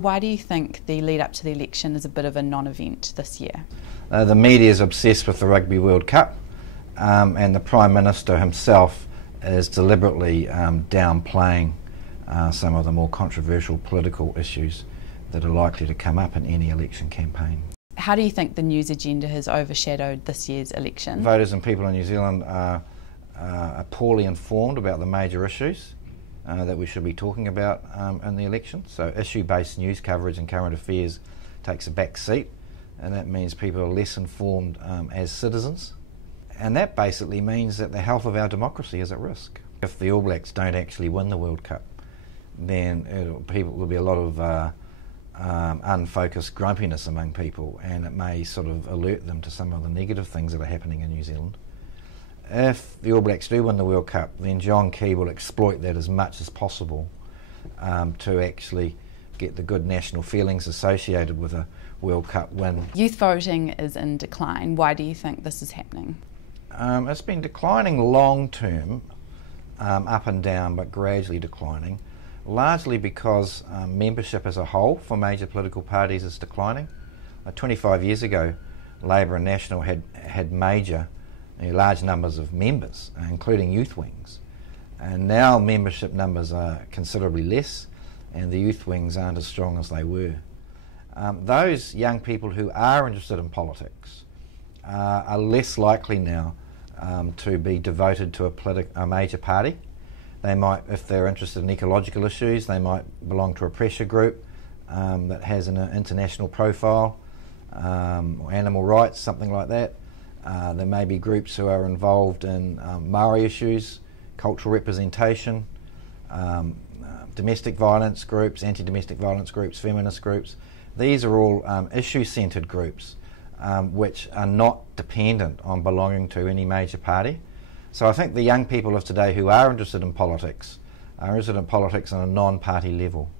Why do you think the lead up to the election is a bit of a non-event this year? The media is obsessed with the Rugby World Cup, and the Prime Minister himself is deliberately downplaying some of the more controversial political issues that are likely to come up in any election campaign. How do you think the news agenda has overshadowed this year's election? Voters and people in New Zealand are poorly informed about the major issues that we should be talking about in the election. So issue-based news coverage and current affairs takes a back seat, and that means people are less informed as citizens. And that basically means that the health of our democracy is at risk. If the All Blacks don't actually win the World Cup, then there'll be a lot of unfocused grumpiness among people, and it may sort of alert them to some of the negative things that are happening in New Zealand. If the All Blacks do win the World Cup, then John Key will exploit that as much as possible to actually get the good national feelings associated with a World Cup win. Youth voting is in decline. Why do you think this is happening? It's been declining long term, up and down, but gradually declining, largely because membership as a whole for major political parties is declining. 25 years ago, Labour and National had large numbers of members, including youth wings, and now membership numbers are considerably less, and the youth wings aren't as strong as they were. Those young people who are interested in politics are less likely now to be devoted to a major party. They might, if they're interested in ecological issues, they might belong to a pressure group that has an international profile, or animal rights, something like that. There may be groups who are involved in Maori issues, cultural representation, domestic violence groups, anti-domestic violence groups, feminist groups. These are all issue-centred groups which are not dependent on belonging to any major party. So I think the young people of today who are interested in politics are interested in politics on a non-party level.